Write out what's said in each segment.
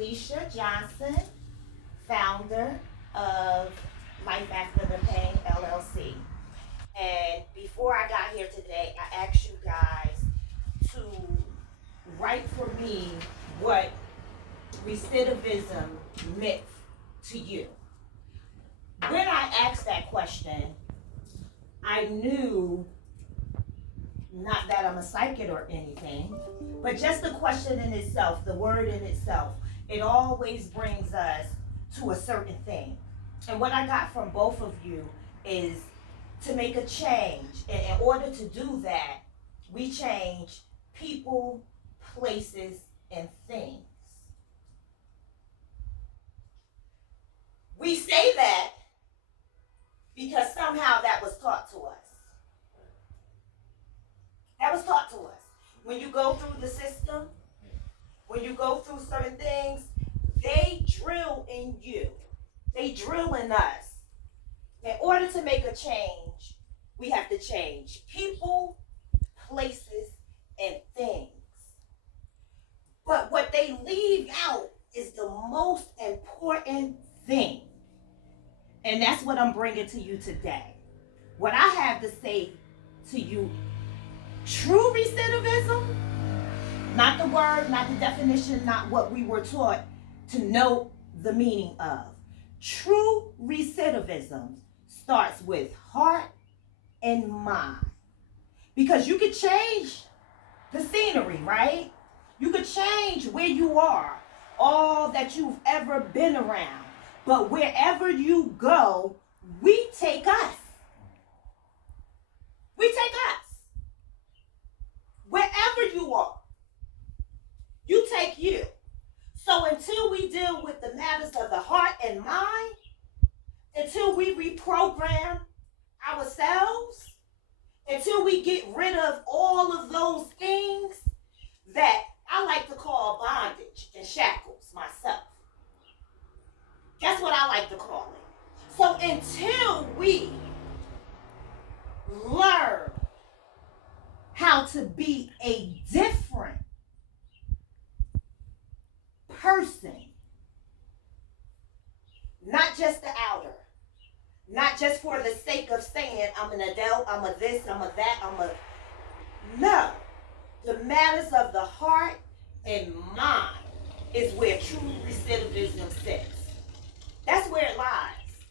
Felicia Johnson, founder of Life After the Pain LLC. And before I got here today, I asked you guys to write for me what recidivism meant to you. When I asked that question, I knew, not that I'm a psychic or anything, but just the question in itself, the word in itself, it always brings us to a certain thing. And what I got from both of you is to make a change. And in order to do that, we change people, places, and things. We say that because somehow that was taught to us. That was taught to us. When you go through the system, when you go through certain things, they drill in you. They drill in us. In order to make a change, we have to change people, places, and things. But what they leave out is the most important thing. And that's what I'm bringing to you today. What I have to say to you, true recidivism, not the word, not the definition, not what we were taught to know the meaning of. True recidivism starts with heart and mind. Because you could change the scenery, right? You could change where you are, all that you've ever been around. But wherever you go, we take us. We take us. Wherever you are, you take you. So until we deal with the matters of the heart and mind, until we reprogram ourselves, until we get rid of all of those things that I like to call bondage and shackles myself. That's what I like to call it. So until we learn how to be a different person, not just the outer, not just for the sake of saying I'm an adult, I'm a this, I'm a that, I'm a... No. The matters of the heart and mind is where true recidivism sits. That's where it lies.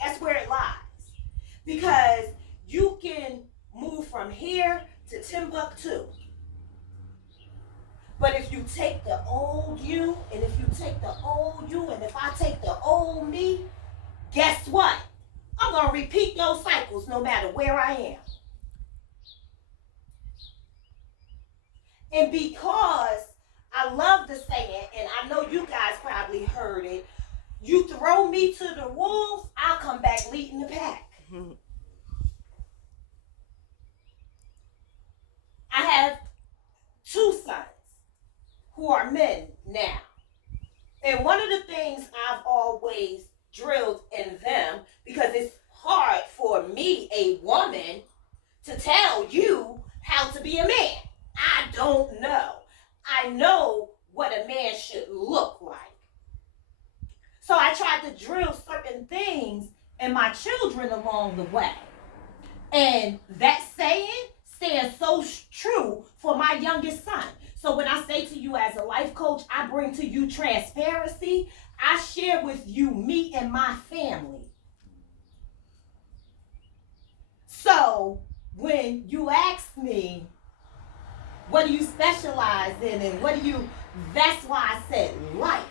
That's where it lies. Because you can move from here to Timbuktu. But if you take the old you, and if you take the old you, and if I take the old me, guess what? I'm going to repeat those cycles no matter where I am. And because I love the saying, and I know you guys probably heard it, you throw me to the wolves, I'll come back leading the pack. I have 2 sons who are men now. And one of the things I've always drilled in them, because it's hard for me, a woman, to tell you how to be a man. I don't know. I know what a man should look like. So I tried to drill certain things in my children along the way. And that saying stands so true for my youngest son. So when I say to you as a life coach, I bring to you transparency. I share with you me and my family. So when you ask me, what do you specialize in and what do you, that's why I said life.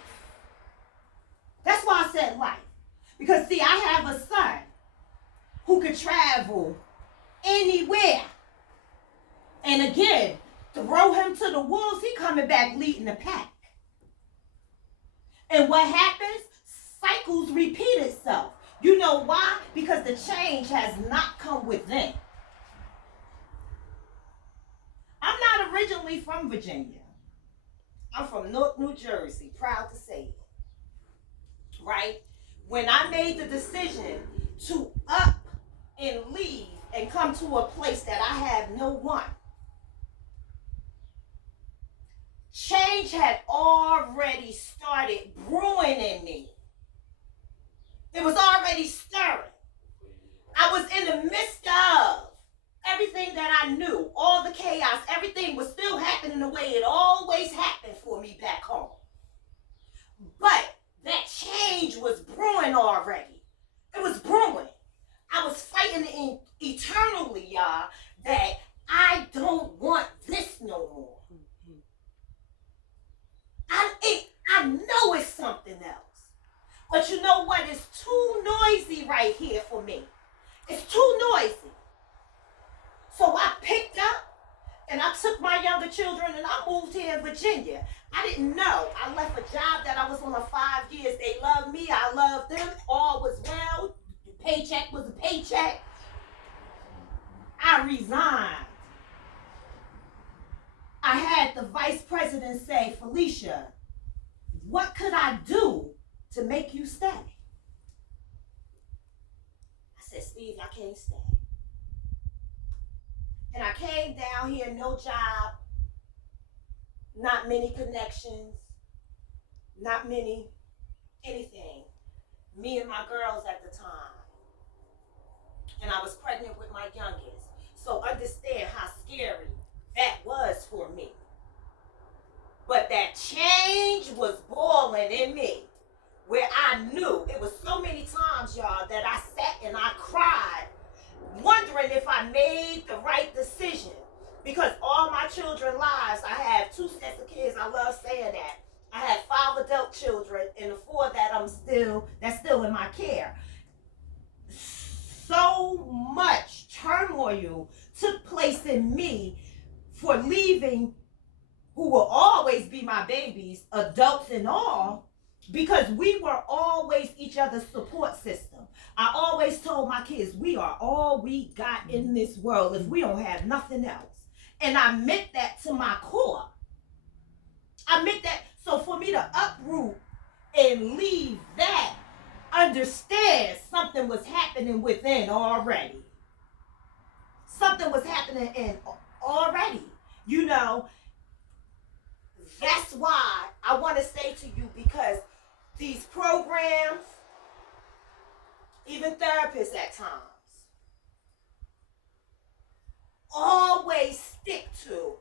That's why I said life. Because see, I have a son who could travel anywhere. And again, throw him to the wolves, he coming back leading the pack. And what happens? Cycles repeat itself. You know why? Because the change has not come within. I'm not originally from Virginia. I'm from Newark, New Jersey. Proud to say it. Right? When I made the decision to up and leave and come to a place that I have no one, change had already started brewing in me. It was already stirring. I was in the midst of everything that I knew, all the chaos, everything was still happening the way it always happened for me back home. But that change was brewing already. It was brewing. I was fighting eternally, y'all, that I don't want this no more. I know it's something else. But you know what? It's too noisy right here for me. It's too noisy. So I picked up and I took my younger children and I moved here in Virginia. I didn't know. I left a job that I was on for 5 years. They loved me. I loved them. All was well. The paycheck was a paycheck. I resigned. I had the vice president say, Felicia, what could I do to make you stay? I said, Steve, I can't stay. And I came down here, no job, not many connections, not many anything. Me and my girls at the time. And I was pregnant with my youngest. So understand how scary that was for me. But that change was boiling in me, where I knew it was so many times, y'all, that I sat and I cried, wondering if I made the right decision. Because all my children's lives, I have 2 sets of kids. I love saying that. I have 5 adult children, and the 4 that that's still in my care. So much turmoil took place in me for leaving who will always be my babies, adults and all, because we were always each other's support system. I always told my kids, we are all we got in this world if we don't have nothing else. And I meant that to my core. I meant that. So for me to uproot and leave that, understand something was happening within already. Something was happening in already. You know, that's why I want to say to you, because these programs, even therapists at times, always stick to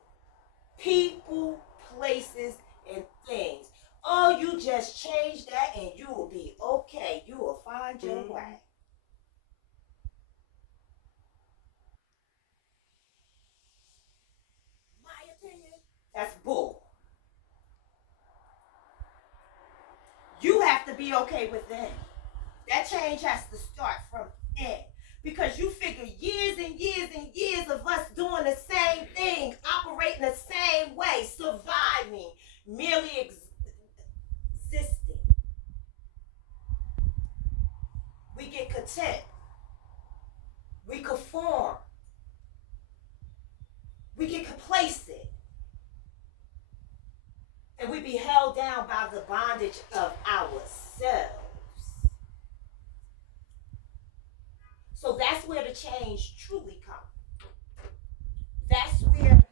people, places, and things. Oh, you just change that and you will be okay. You will find your way. My opinion, that's bull. You have to be okay with that. That change has to start from in. Because you figure years and years and years of us doing the same thing, operating the same way, surviving, merely existing. We get content. We conform. We get complacent. And we be held down by the bondage of ourselves. So that's where the change truly comes. That's where,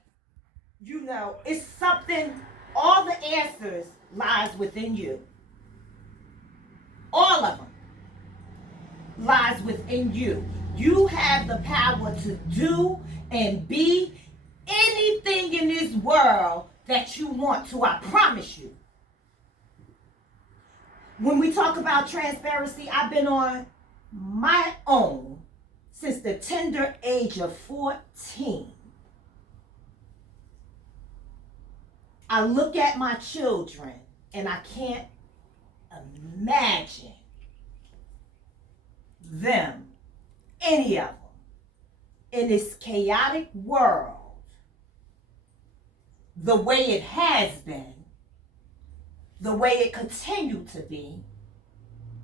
you know, it's something, all the answers lies within you. All of them lies within you. You have the power to do and be anything in this world that you want to, I promise you. When we talk about transparency, I've been on my own since the tender age of 14. I look at my children and I can't imagine them, any of them, in this chaotic world the way it has been, the way it continued to be,